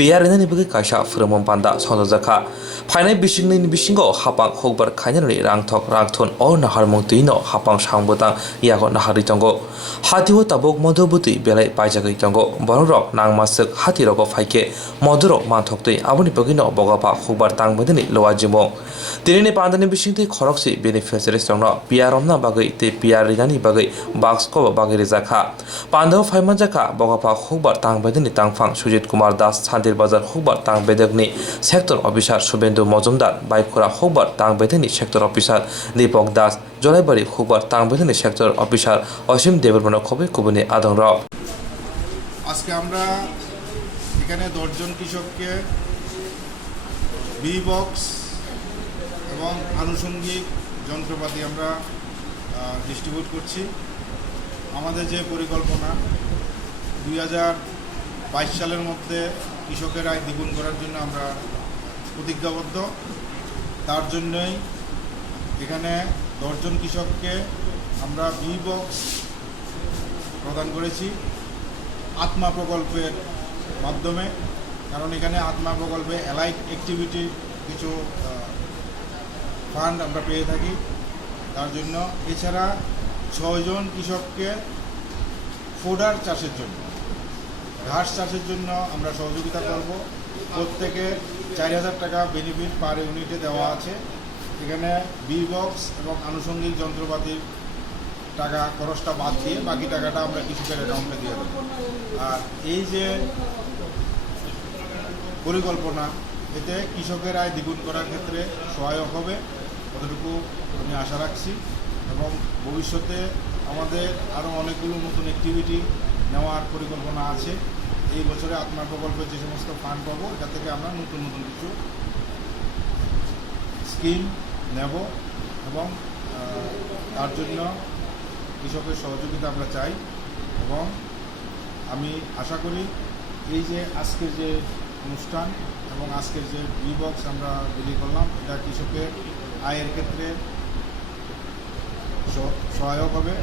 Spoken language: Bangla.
Piya Rina ni Bagwi Kaisa Phirmon Panda Khwlaijakha Phainai bisingni bisingo hapang Hukbar khainani rangthok rangthon o naharmung tuino hapang sangbotang yago nahari tongo Hatio tabok modhobuti belai paijagui tongo borok nangmasuk hati rogo phaike modorok manthokti aboni bagino Bogafa Hukbar Tangbedekni Luwajimung Tinini Pandani bisingti khoroksi beneficiaries tongno Piya romna bagui te Piya Rinani bagui Baksko Khwlaijakha Panda Khwlaijakha Bogafa Hukbar Tangbedekni tangphang Sujit Kumar Das Sandir Bazar Hukbar Tangbedekni Sector Officer Subendu Mojumdar Baikura Hukbar Tangbedekni Sector Officer Dipok Das Jolaibari Hukbar Tangbedekni Sector Officer Osim Development Khobe Kubuni Adongrao আজকে আমরা এখানে 10 জন কৃষককে বি বক্স এবং আনুষঙ্গিক যন্ত্রপাতি আমরা ডিস্ট্রিবিউট করছি। আমাদের যে পরিকল্পনা 2022 সালের মধ্যে কৃষকের আয় দ্বিগুণ করার জন্য আমরা প্রতিজ্ঞাবদ্ধ। তার জন্যই এখানে 10 জন কৃষককে আমরা বি বক্স প্রদান করেছি আত্মা প্রকল্পের মাধ্যমে, কারণ এখানে আত্মা প্রকল্পে অ্যালাইড অ্যাক্টিভিটি কিছু ফান্ড আমরা পেয়ে থাকি। তার জন্য এছাড়া 6 জন কৃষককে ফোডার চাষের জন্য ঘাস চাষের জন্য আমরা সহযোগিতা করব। প্রত্যেকে 4000 টাকা বেনিফিট পার ইউনিটে দেওয়া আছে। এখানে বি বক্স এবং আনুষঙ্গিক যন্ত্রপাতির টাকা খরচটা বাদ দিয়ে বাকি টাকাটা আমরা কৃষকের অ্যাকাউন্টে দিয়ে দেবো। আর এই যে পরিকল্পনা, এতে কৃষকের আয় দ্বিগুণ করার ক্ষেত্রে সহায়ক হবে, কতটুকু আমি আশা রাখছি। এবং ভবিষ্যতে আমাদের আরও অনেকগুলো নতুন অ্যাক্টিভিটি নেওয়ার পরিকল্পনা আছে। এই বছরে আত্মা প্রকল্পের যে সমস্ত ফান্ড পাবো, এটা থেকে আমরা নতুন নতুন কিছু স্কিম নেব এবং তার জন্য কৃষকের সহযোগিতা আমরা চাই। এবং আমি আশা করি এই যে আজকের যে অনুষ্ঠান এবং আজকের যে বি বক্স আমরা বিলি করলাম, এটা কৃষকের আয়ের ক্ষেত্রে সহায়ক হবে।